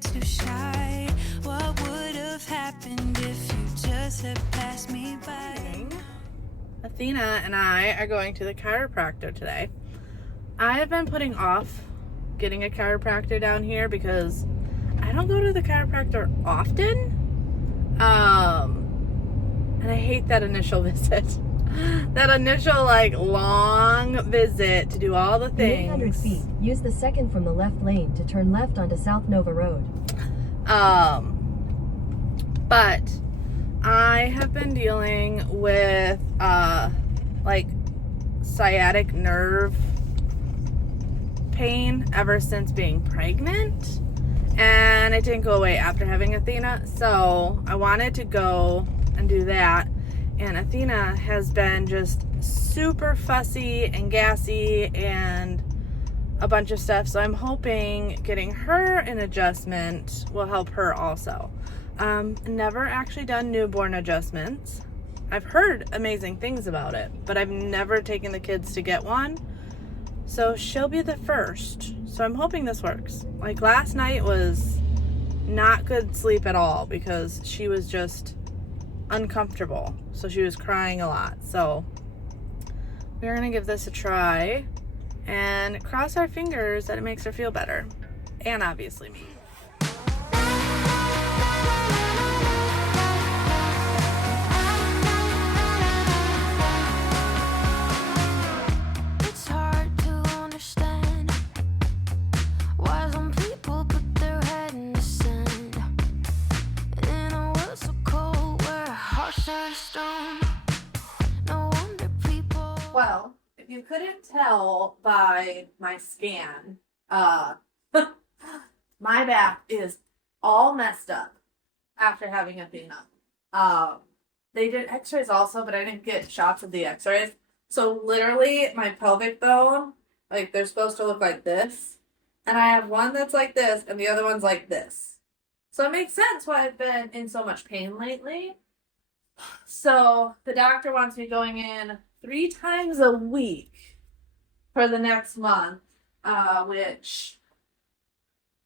too shy. What would have happened if you just had passed me by? Athena and I are going to the chiropractor today. I have been putting off getting a chiropractor down here because I don't go to the chiropractor often. And I hate that initial visit. That initial, long visit to do all the things. 800 feet, use the second from the left lane to turn left onto South Nova Road. But I have been dealing with, sciatic nerve pain ever since being pregnant. And it didn't go away after having Athena. So I wanted to go and do that. And Athena has been just super fussy and gassy and a bunch of stuff. So I'm hoping getting her an adjustment will help her also. Never actually done newborn adjustments. I've heard amazing things about it, but I've never taken the kids to get one. So she'll be the first. So I'm hoping this works. Last night was not good sleep at all because she was just uncomfortable. So she was crying a lot. So we're gonna give this a try and cross our fingers that it makes her feel better. And obviously me. It's hard to understand why some people put their head in the sand. In a world so cold where hearts turn stone. No wonder people. Well, if you couldn't tell by my scan, my back is all messed up after having Athena. They did x-rays also, but I didn't get shots of the x-rays. So literally my pelvic bone, they're supposed to look like this. And I have one that's like this and the other one's like this. So it makes sense why I've been in so much pain lately. So the doctor wants me going in 3 times a week for the next month, which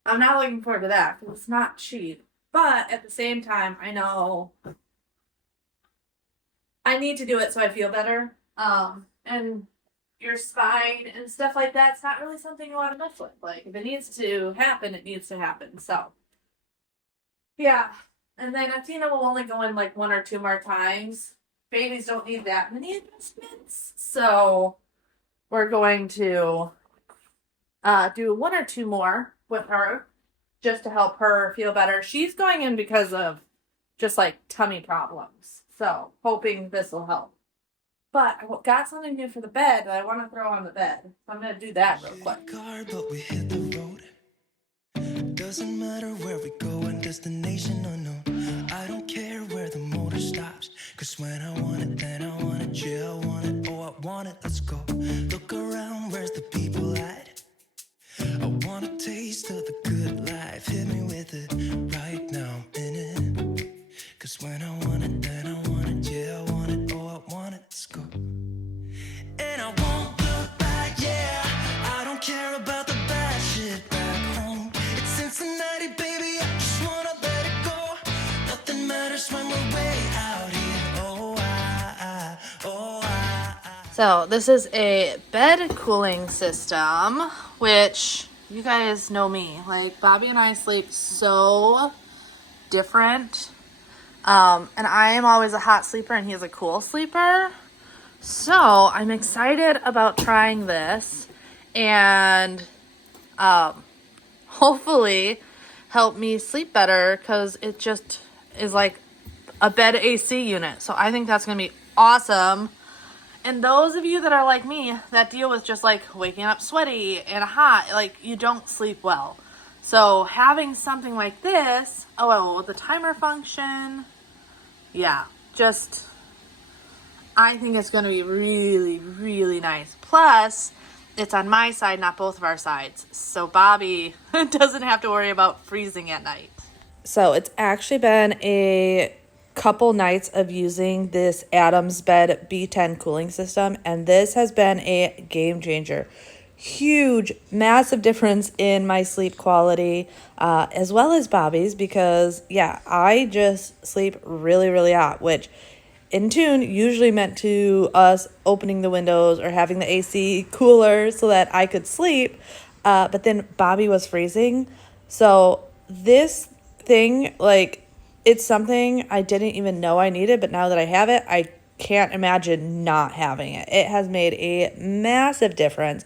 I'm not looking forward to that because it's not cheap. But at the same time, I know I need to do it so I feel better. And your spine and stuff like that, it's not really something you want to mess with. If it needs to happen, it needs to happen. So, yeah. And then Athena will only go in 1 or 2 more times. Babies don't need that many adjustments. So we're going to do 1 or 2 more with her just to help her feel better. She's going in because of just tummy problems. So hoping this will help. But I got something new for the bed that I want to throw on the bed. So I'm going to do that real quick. Car, but we hit the road. Doesn't matter where we go and destination or no. I don't care where the motor stops. Cause when I want it, then I want it. Yeah, I want it. Oh, I want it. Let's go. Look around, where's the people at? I want a taste of the good life. Hit me with it right now, in it. Cause when I want it, then I want it. Yeah, I want it. Oh, I want it. Let's go. And I won't look back, yeah. I don't care about the bad shit back home. It's Cincinnati, baby. I just wanna let it go. Nothing matters when we're way out here. Oh, So this is a bed cooling system, which you guys know me. Bobby and I sleep so different. And I am always a hot sleeper and he's a cool sleeper. So I'm excited about trying this and hopefully help me sleep better because it just is like a bed AC unit. So I think that's going to be awesome. And those of you that are like me that deal with just waking up sweaty and hot, you don't sleep well. So having something like this, with the timer function, yeah, I think it's going to be really, really nice. Plus, it's on my side, not both of our sides. So Bobby doesn't have to worry about freezing at night. So it's actually been a couple nights of using this Adams Bed B10 cooling system, and this has been a game changer. huge, massive difference in my sleep quality, as well as Bobby's, because yeah, I just sleep really, really hot, which in tune usually meant to us opening the windows or having the AC cooler so that I could sleep. But then Bobby was freezing. So this thing, like, it's something I didn't even know I needed, but now that I have it, I can't imagine not having it. It has made a massive difference.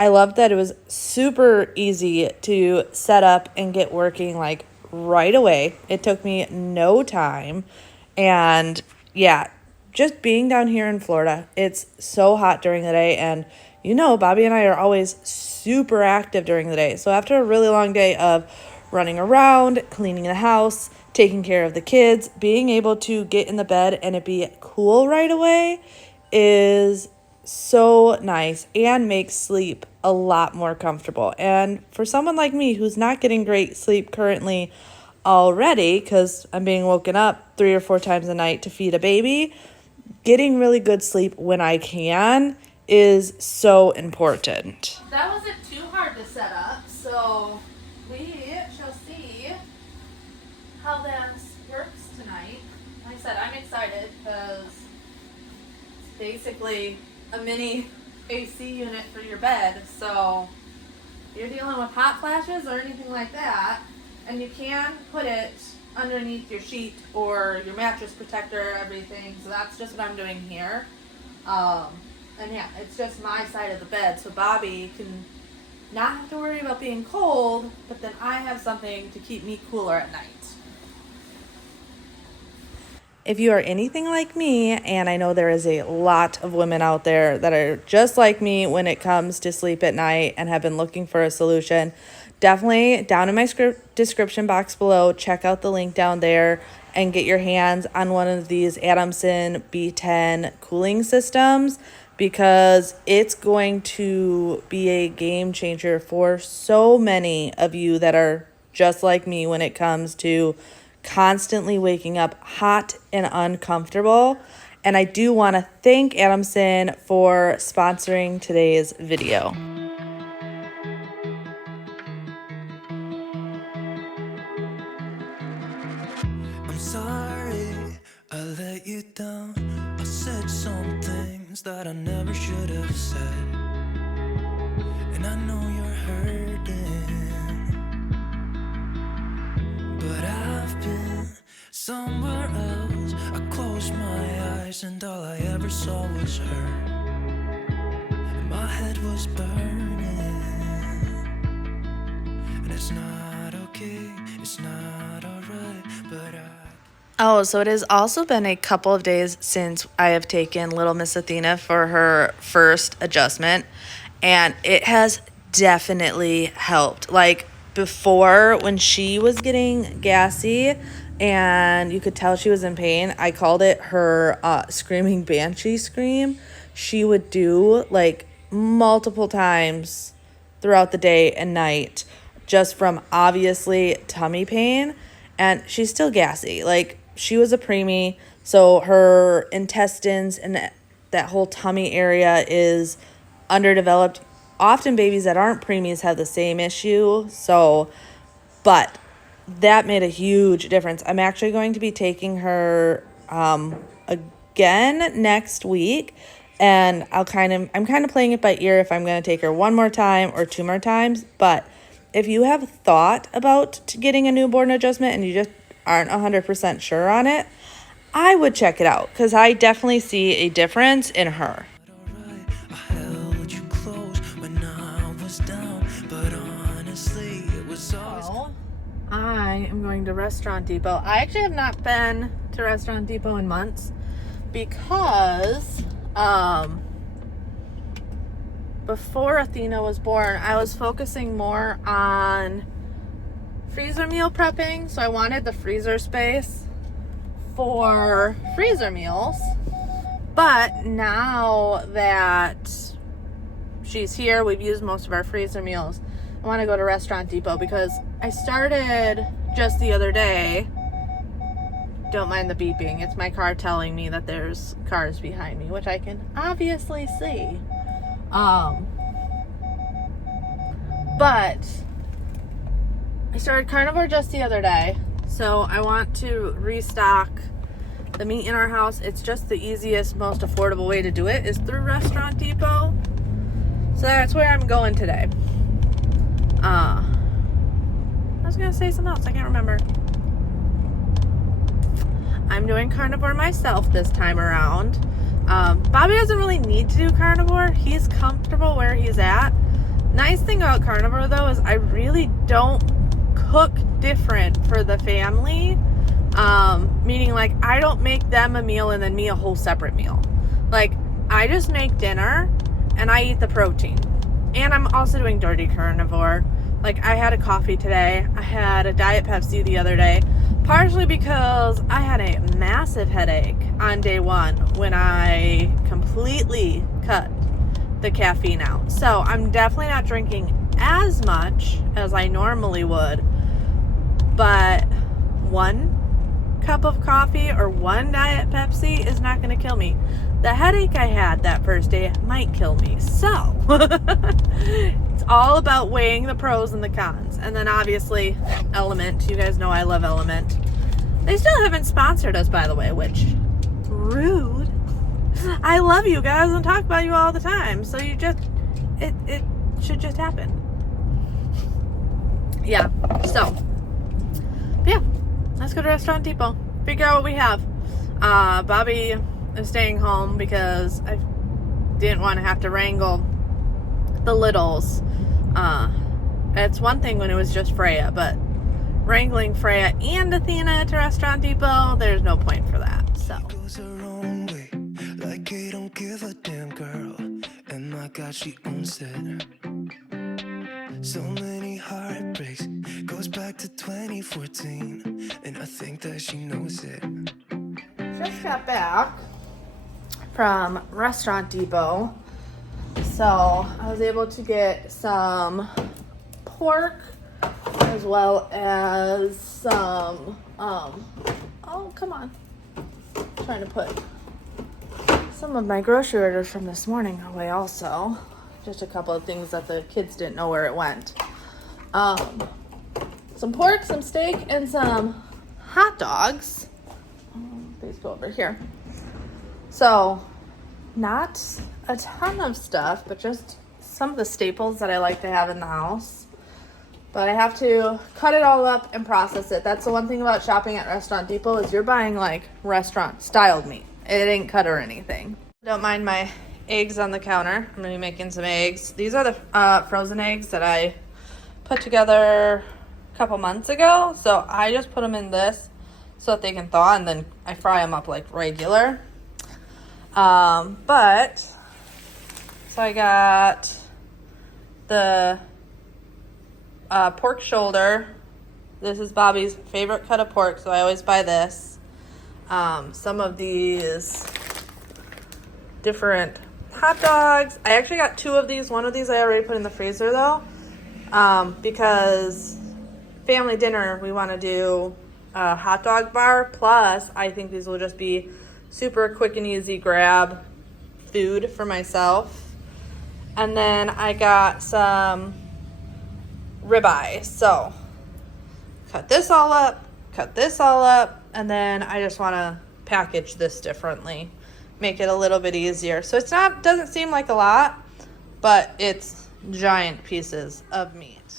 I love that it was super easy to set up and get working like right away. It took me no time. And yeah, just being down here in Florida, it's so hot during the day. And you know, Bobby and I are always super active during the day. So after a really long day of running around, cleaning the house, taking care of the kids, being able to get in the bed and it be cool right away is so nice and makes sleep a lot more comfortable. And for someone like me who's not getting great sleep currently already, because I'm being woken up 3 or 4 times a night to feed a baby, getting really good sleep when I can is so important. That wasn't too hard to set up, so we shall see how this works tonight. Like I said, I'm excited because it's basically a mini AC unit for your bed. So if you're dealing with hot flashes or anything like that, and you can put it underneath your sheet or your mattress protector, everything. So that's just what I'm doing here. And yeah, it's just my side of the bed, so Bobby can not have to worry about being cold, but then I have something to keep me cooler at night. If you are anything like me, and I know there is a lot of women out there that are just like me when it comes to sleep at night and have been looking for a solution, definitely down in my description box below, check out the link down there and get your hands on one of these Adamson B10 cooling systems, because it's going to be a game changer for so many of you that are just like me when it comes to constantly waking up hot and uncomfortable. And I do want to thank Adamson for sponsoring today's video. I'm sorry I let you down. I said some things that I never should have said, and I know you're hurting, but I've been somewhere else. I closed my eyes and all I ever saw was her, and my head was burning, and it's not okay, it's not alright, but Oh, so it has also been a couple of days since I have taken little Miss Athena for her first adjustment, and it has definitely helped. Like before, when she was getting gassy and you could tell she was in pain, I called it her screaming banshee scream. She would do like multiple times throughout the day and night just from obviously tummy pain, and she's still gassy. Like, she was a preemie, so her intestines and that whole tummy area is underdeveloped. Often babies that aren't preemies have the same issue, but that made a huge difference. I'm actually going to be taking her again next week, and I'm kind of playing it by ear if I'm going to take her one more time or 2 more times. But if you have thought about getting a newborn adjustment and you just aren't 100% sure on it, I would check it out, because I definitely see a difference in her. I held you close when I was down, but honestly, it was always... I am going to Restaurant Depot. I actually have not been to Restaurant Depot in months because before Athena was born, I was focusing more on freezer meal prepping. So I wanted the freezer space for freezer meals. But now that she's here, we've used most of our freezer meals. I want to go to Restaurant Depot because I started just the other day. Don't mind the beeping. It's my car telling me that there's cars behind me, which I can obviously see. But I started carnivore just the other day, so I want to restock the meat in our house. It's just the easiest, most affordable way to do it is through Restaurant Depot. So that's where I'm going today. I was gonna say something else, I can't remember. I'm doing carnivore myself this time around. Bobby doesn't really need to do carnivore. He's comfortable where he's at. Nice thing about carnivore though is I really don't cook different for the family. Meaning like I don't make them a meal and then me a whole separate meal. Like I just make dinner and I eat the protein. And I'm also doing dirty carnivore. Like I had a coffee today. I had a Diet Pepsi the other day. Partially because I had a massive headache on day one when I completely cut the caffeine out. So I'm definitely not drinking as much as I normally would. But 1 cup of coffee or 1 Diet Pepsi is not going to kill me. The headache I had that first day might kill me. So it's all about weighing the pros and the cons. And then obviously Element. You guys know I love Element. They still haven't sponsored us, by the way, which rude. I love you guys and talk about you all the time. So you just, it should just happen. Yeah. So, yeah. Let's go to Restaurant Depot. Figure out what we have. Bobby is staying home because I didn't want to have to wrangle the littles. It's one thing when it was just Freya, but wrangling Freya and Athena to Restaurant Depot, there's no point for that. So Goes her own way, like he don't give a damn, girl. And my God, she owns it. So many heartbreaks, goes back to 2014, and I think that she knows it. just got back from Restaurant Depot, so I was able to get some pork as well as some oh come on, I'm trying to put some of my grocery orders from this morning away also. Just a couple of things that the kids didn't know where it went. Some pork, some steak, and some hot dogs. Please go over here. So, not a ton of stuff, but just some of the staples that I like to have in the house. But I have to cut it all up and process it. That's the one thing about shopping at Restaurant Depot is you're buying like restaurant styled meat. It ain't cut or anything. Don't mind my eggs on the counter. I'm gonna be making some eggs. These are the frozen eggs that I put together a couple months ago. So I just put them in this so that they can thaw, and then I fry them up like regular. But so I got the pork shoulder. This is Bobby's favorite cut of pork, so I always buy this. Some of these different hot dogs. I actually got 2 of these. One of these I already put in the freezer though, because family dinner we want to do a hot dog bar. Plus, I think these will just be super quick and easy grab food for myself. And then I got some ribeye. So cut this all up, and then I just want to package this differently. Make it a little bit easier. So it's not, doesn't seem like a lot, but it's giant pieces of meat.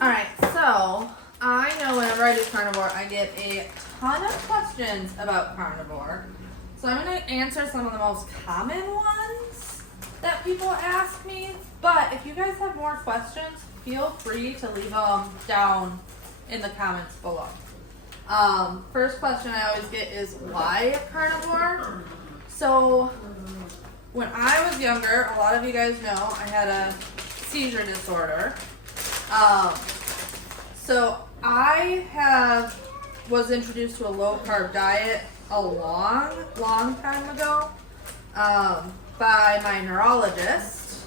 Alright, so I know whenever I do carnivore, I get a ton of questions about carnivore. So I'm going to answer some of the most common ones that people ask me. But if you guys have more questions, feel free to leave them down in the comments below. First question I always get is why carnivore? So when I was younger, a lot of you guys know I had a seizure disorder. So I was introduced to a low carb diet a long time ago by my neurologist,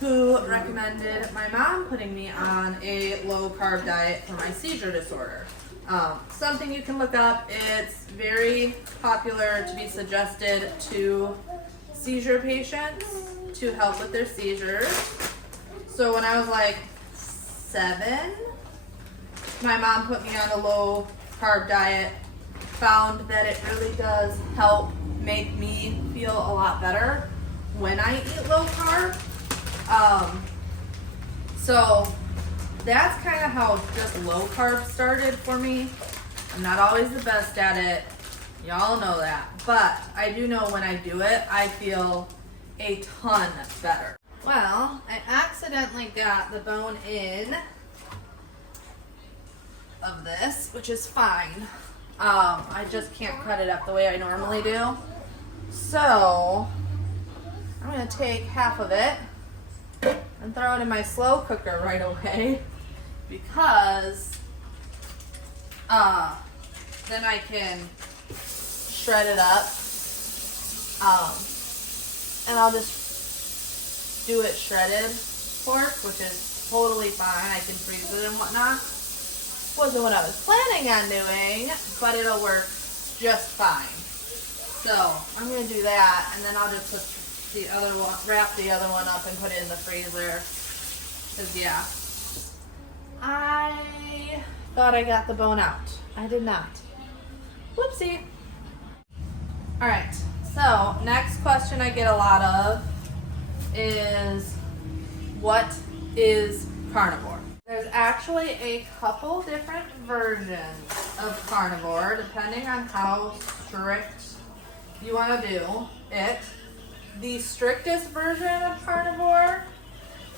who recommended my mom putting me on a low carb diet for my seizure disorder. Something you can look up. It's very popular to be suggested to seizure patients to help with their seizures. So when I was like 7, my mom put me on a low carb diet, found that it really does help make me feel a lot better when I eat low carb. So that's kind of how just low carb started for me. I'm not always the best at it. Y'all know that. But I do know when I do it, I feel a ton better. Well, I accidentally got the bone in of this, which is fine. I just can't cut it up the way I normally do. So I'm going to take half of it and throw it in my slow cooker right away, because then I can shred it up, and I'll just do it shredded pork, which is totally fine. I can freeze it and whatnot. Wasn't what I was planning on doing, but it'll work just fine. So I'm gonna do that, and then I'll just put the other one, wrap the other one up and put it in the freezer. Cause yeah, I thought I got the bone out. I did not. Whoopsie. All right, so next question I get a lot of is, what is carnivore? There's actually a couple different versions of carnivore depending on how strict you want to do it. The strictest version of carnivore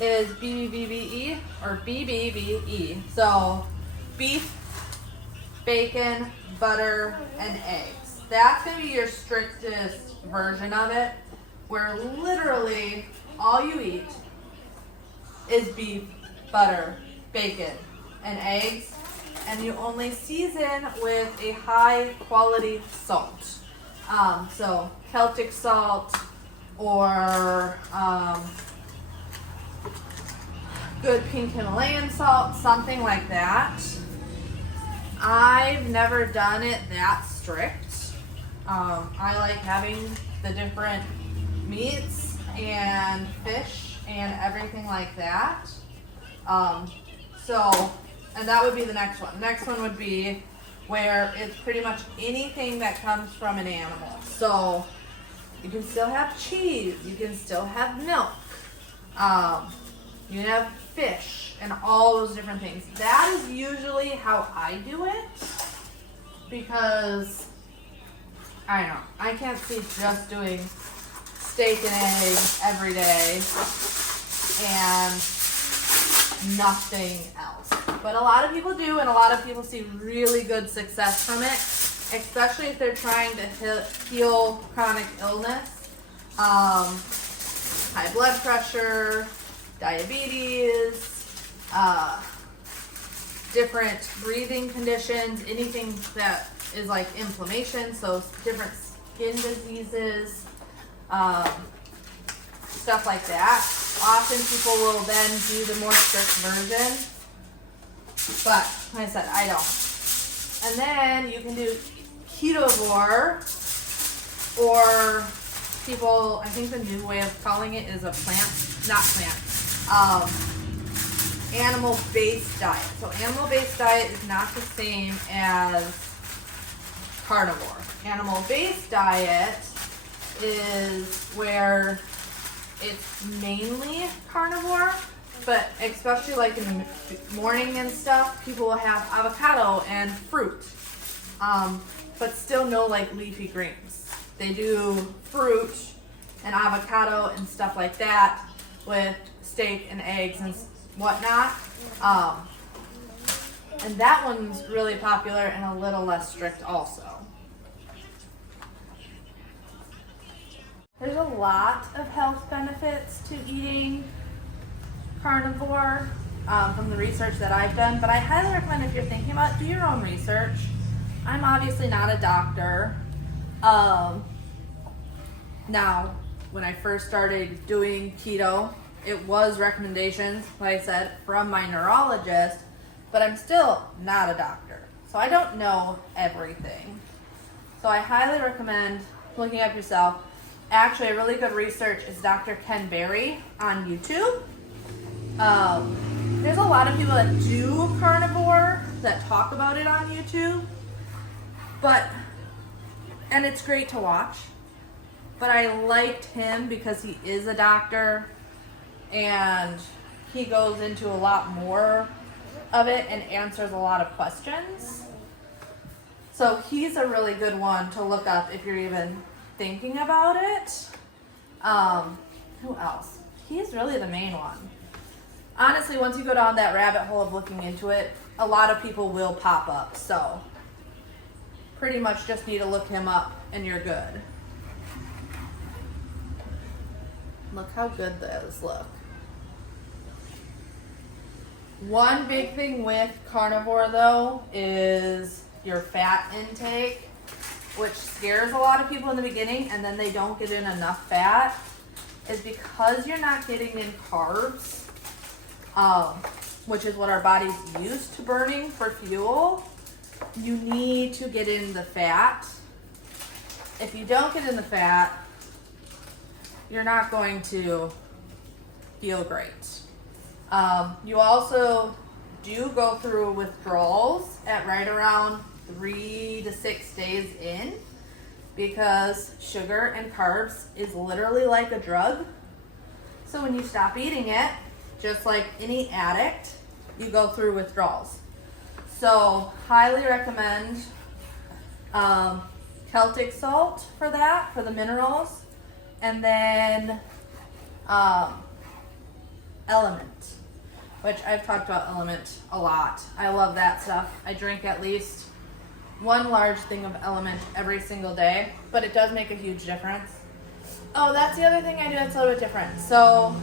is BBBE or BBBE. So beef, bacon, butter, and eggs. That's going to be your strictest version of it, where literally all you eat is beef, butter, bacon, and eggs, and you only season with a high quality salt. So Celtic salt or good pink Himalayan salt, something like that. I've never done it that strict. I like having the different meats and fish and everything like that. And that would be the next one. The next one would be where it's pretty much anything that comes from an animal. So you can still have cheese, you can still have milk, you can have fish and all those different things. That is usually how I do it, because I don't know, I can't see just doing steak and eggs every day and nothing else. But a lot of people do, and a lot of people see really good success from it, especially if they're trying to heal chronic illness, high blood pressure, diabetes, different breathing conditions, anything that is like inflammation, so different skin diseases, stuff like that. Often people will then do the more strict version, but like I said, I don't. And then you can do ketovore, or people, I think the new way of calling it is a animal-based diet. So animal-based diet is not the same as carnivore. Animal-based diet is where it's mainly carnivore, but especially like in the morning and stuff, people will have avocado and fruit, but still no like leafy greens. They do fruit and avocado and stuff like that with steak and eggs and whatnot. And that one's really popular and a little less strict also. There's a lot of health benefits to eating carnivore from the research that I've done, but I highly recommend, if you're thinking about it, do your own research. I'm obviously not a doctor. Now, when I first started doing keto, it was recommendations, like I said, from my neurologist, but I'm still not a doctor, so I don't know everything. So I highly recommend looking up yourself, actually a really good research is Dr. Ken Berry on YouTube. There's a lot of people that do carnivore that talk about it on YouTube, and it's great to watch. But I liked him because he is a doctor and he goes into a lot more of it and answers a lot of questions. So he's a really good one to look up if you're even thinking about it. Who else? He's really the main one. Honestly, once you go down that rabbit hole of looking into it, a lot of people will pop up. So pretty much just need to look him up and you're good. Look how good those look. One big thing with carnivore though is your fat intake, which scares a lot of people in the beginning and then they don't get in enough fat, is because you're not getting in carbs, which is what our body's used to burning for fuel. You need to get in the fat. If you don't get in the fat, you're not going to feel great. You also do go through withdrawals at right around 3 to 6 days in, because sugar and carbs is literally like a drug. So when you stop eating it, just like any addict, you go through withdrawals. So highly recommend Celtic salt for that, for the minerals. And then Element, which I've talked about Element a lot. I love that stuff. I drink at least one large thing of Element every single day, but it does make a huge difference. Oh, that's the other thing I do that's a little bit different. So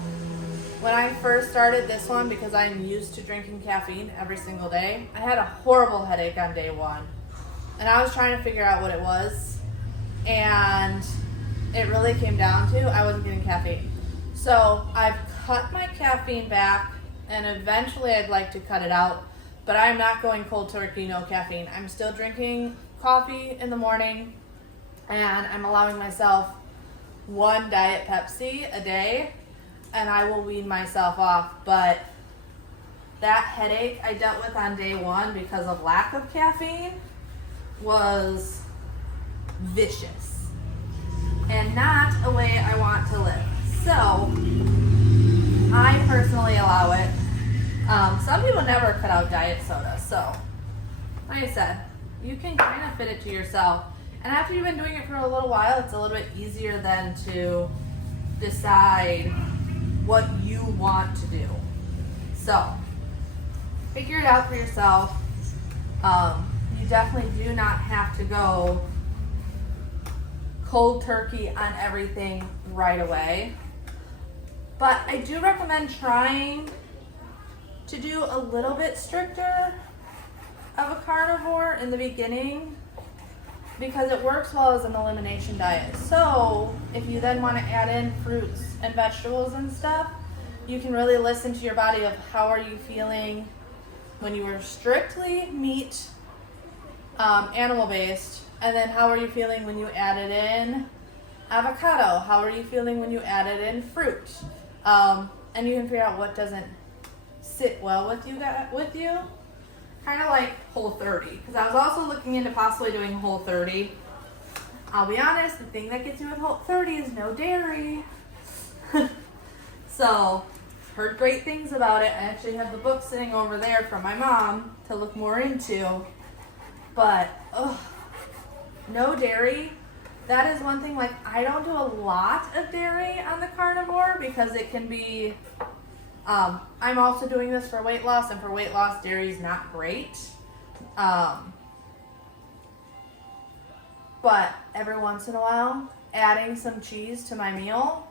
when I first started this one, because I'm used to drinking caffeine every single day, I had a horrible headache on day one. And I was trying to figure out what it was. And it really came down to I wasn't getting caffeine. So I've cut my caffeine back, and eventually I'd like to cut it out, but I'm not going cold turkey, no caffeine. I'm still drinking coffee in the morning, and I'm allowing myself one Diet Pepsi a day, and I will wean myself off. But that headache I dealt with on day one because of lack of caffeine was vicious and not a way I want to live. So I personally allow it. Some people never cut out diet soda. So like I said, you can kind of fit it to yourself. And after you've been doing it for a little while, it's a little bit easier then to decide what you want to do. So figure it out for yourself. You definitely do not have to go cold turkey on everything right away. But I do recommend trying to do a little bit stricter of a carnivore in the beginning, because it works well as an elimination diet. So if you then want to add in fruits and vegetables and stuff, you can really listen to your body of how are you feeling when you were strictly meat, animal based, and then how are you feeling when you added in avocado? How are you feeling when you added in fruit? And you can figure out what doesn't sit well with you. Kind of like Whole30, because I was also looking into possibly doing Whole30. I'll be honest, the thing that gets me with Whole30 is no dairy. So, heard great things about it. I actually have the book sitting over there from my mom to look more into. But, no dairy. That is one thing, like, I don't do a lot of dairy on the carnivore because it can be, I'm also doing this for weight loss, and for weight loss, dairy is not great. But every once in a while, adding some cheese to my meal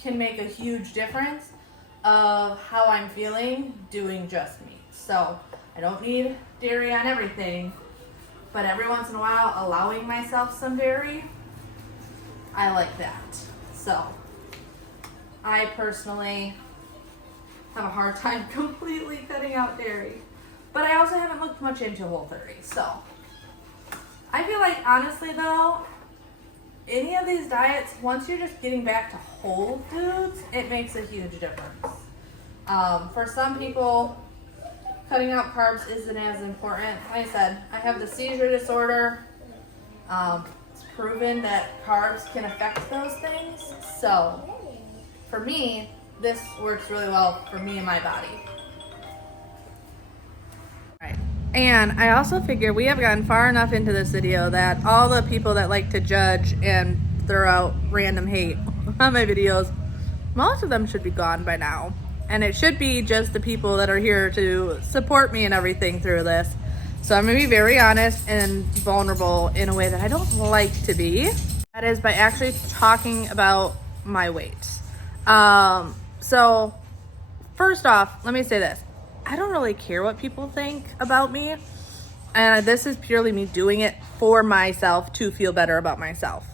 can make a huge difference of how I'm feeling doing just meat. So I don't need dairy on everything, but every once in a while, allowing myself some dairy, I like that. So I personally have a hard time completely cutting out dairy, but I also haven't looked much into Whole30. So I feel like, honestly though, any of these diets, once you're just getting back to whole foods, it makes a huge difference. For some people, cutting out carbs isn't as important. Like I said, I have the seizure disorder. It's proven that carbs can affect those things. So for me, this works really well for me and my body. Right. And I also figure we have gotten far enough into this video that all the people that like to judge and throw out random hate on my videos, most of them should be gone by now. And it should be just the people that are here to support me and everything through this. So I'm gonna be very honest and vulnerable in a way that I don't like to be. That is by actually talking about my weight. So first off, let me say this. I don't really care what people think about me. And this is purely me doing it for myself to feel better about myself.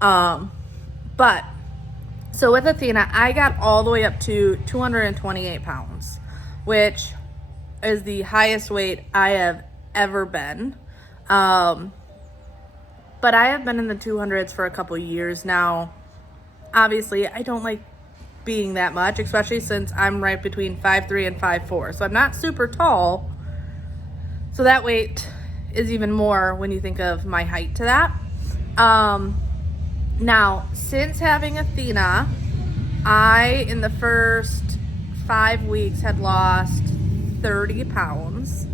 But so with Athena, I got all the way up to 228 pounds, which is the highest weight I have ever been. But I have been in the 200s for a couple years now. Obviously, I don't like being that much, especially since I'm right between 5'3" and 5'4". So I'm not super tall. So that weight is even more when you think of my height to that. Now, since having Athena, I, in the first 5 weeks, had lost 30 pounds,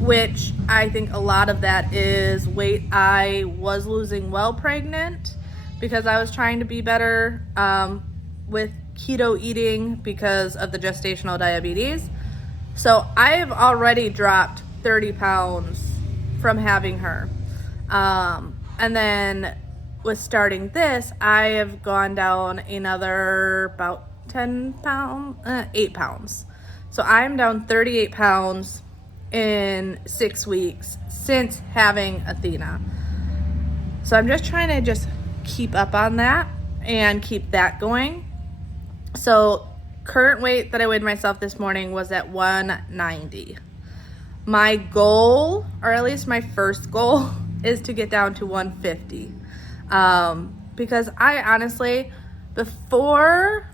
which I think a lot of that is weight I was losing while pregnant because I was trying to be better with keto eating because of the gestational diabetes. So I have already dropped 30 pounds from having her. And then with starting this, I have gone down another about 8 pounds. So I'm down 38 pounds in 6 weeks since having Athena. So I'm just trying to just keep up on that and keep that going. So current weight that I weighed myself this morning was at 190. My goal, or at least my first goal, is to get down to 150. Because I honestly, so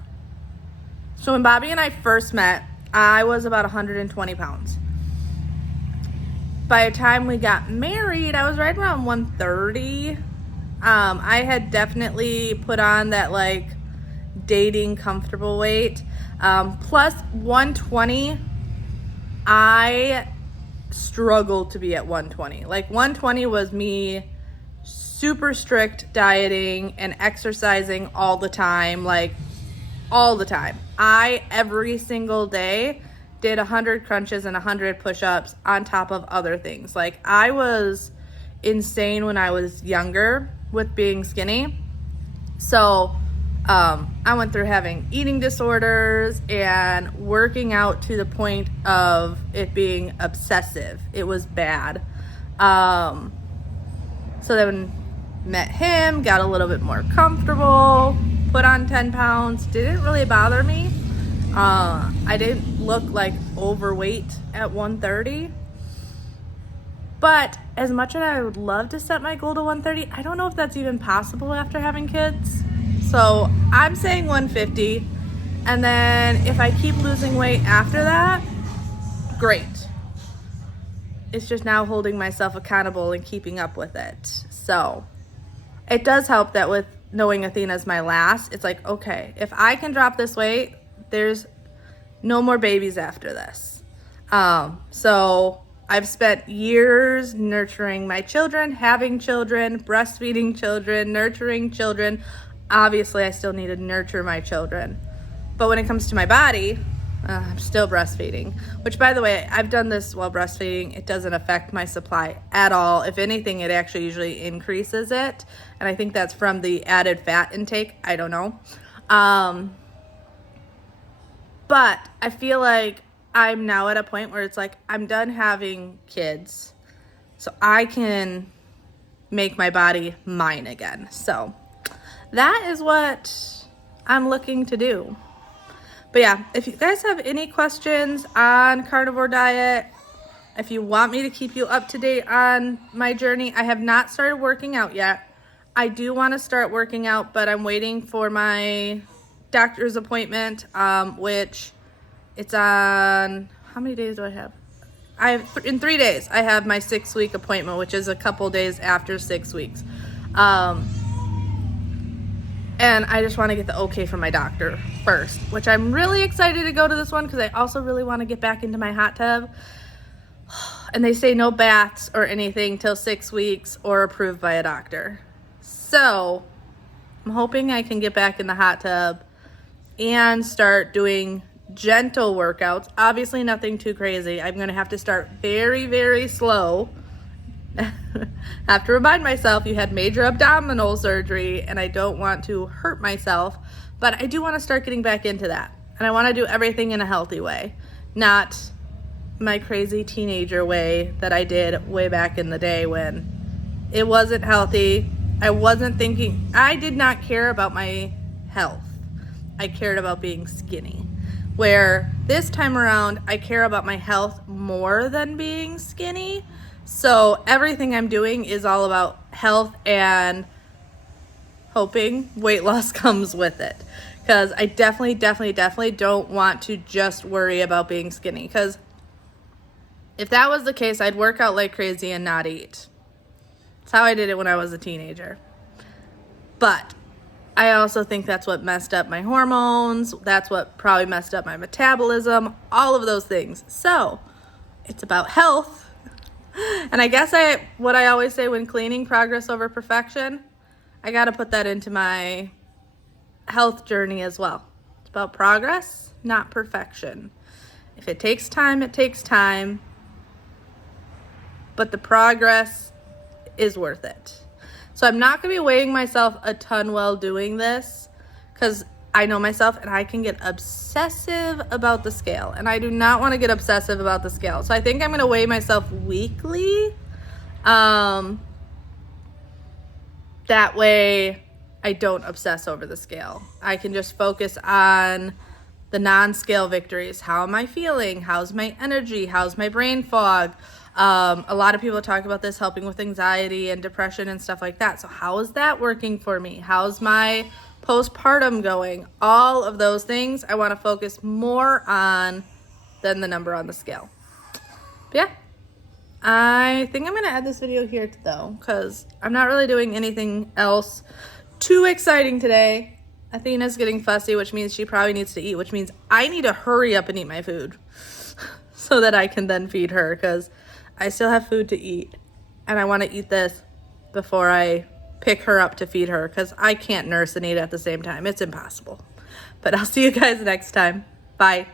when Bobby and I first met, I was about 120 pounds. By the time we got married, I was right around 130. I had definitely put on that like dating comfortable weight. Plus 120, I struggled to be at 120. Like 120 was me super strict dieting and exercising all the time, like all the time. I every single day did 100 crunches and 100 push-ups on top of other things. Like I was insane when I was younger with being skinny. So I went through having eating disorders and working out to the point of it being obsessive. It was bad. So then met him, got a little bit more comfortable, put on 10 pounds. Didn't really bother me. I didn't look like overweight at 130. But as much as I would love to set my goal to 130, I don't know if that's even possible after having kids. So I'm saying 150, and then if I keep losing weight after that, great. It's just now holding myself accountable and keeping up with it. So it does help that with knowing Athena's my last, it's like, okay, if I can drop this weight, there's no more babies after this. So I've spent years nurturing my children, having children, breastfeeding children, nurturing children. Obviously, I still need to nurture my children. But when it comes to my body, I'm still breastfeeding. Which, by the way, I've done this while breastfeeding. It doesn't affect my supply at all. If anything, it actually usually increases it. And I think that's from the added fat intake. I don't know. But I feel like I'm now at a point where it's like I'm done having kids. So I can make my body mine again. So that is what I'm looking to do. But yeah, if you guys have any questions on carnivore diet, If you want me to keep you up to date on my journey, I have not started working out yet. I do want to start working out, but I'm waiting for my doctor's appointment, which it's on, how many days do I have? In 3 days, I have my 6-week appointment, which is a couple days after 6 weeks. And I just want to get the okay from my doctor first, which I'm really excited to go to this one because I also really want to get back into my hot tub. And they say no baths or anything till 6 weeks or approved by a doctor. So I'm hoping I can get back in the hot tub and start doing gentle workouts. Obviously nothing too crazy. I'm going to have to start very, very slow. I have to remind myself you had major abdominal surgery and I don't want to hurt myself, but I do want to start getting back into that. And I want to do everything in a healthy way, not my crazy teenager way that I did way back in the day when it wasn't healthy. I did not care about my health. I cared about being skinny. Where this time around, I care about my health more than being skinny. So everything I'm doing is all about health and hoping weight loss comes with it. Because I definitely don't want to just worry about being skinny. Because if that was the case, I'd work out like crazy and not eat. That's how I did it when I was a teenager. But I also think that's what messed up my hormones. That's what probably messed up my metabolism. All of those things. So it's about health. And I guess what I always say when cleaning, progress over perfection, I got to put that into my health journey as well. It's about progress, not perfection. If it takes time, it takes time. But the progress is worth it. So I'm not going to be weighing myself a ton while doing this because I know myself and I can get obsessive about the scale. And I do not want to get obsessive about the scale. So I think I'm going to weigh myself weekly. That way I don't obsess over the scale. I can just focus on the non-scale victories. How am I feeling? How's my energy? How's my brain fog? A lot of people talk about this helping with anxiety and depression and stuff like that. So how is that working for me? How's my postpartum going? All of those things I want to focus more on than the number on the scale. But yeah, I think I'm going to end this video here though, because I'm not really doing anything else too exciting today. Athena's getting fussy, which means she probably needs to eat, which means I need to hurry up and eat my food so that I can then feed her, because I still have food to eat and I want to eat this before I pick her up to feed her, because I can't nurse and eat at the same time. It's impossible. But I'll see you guys next time. Bye.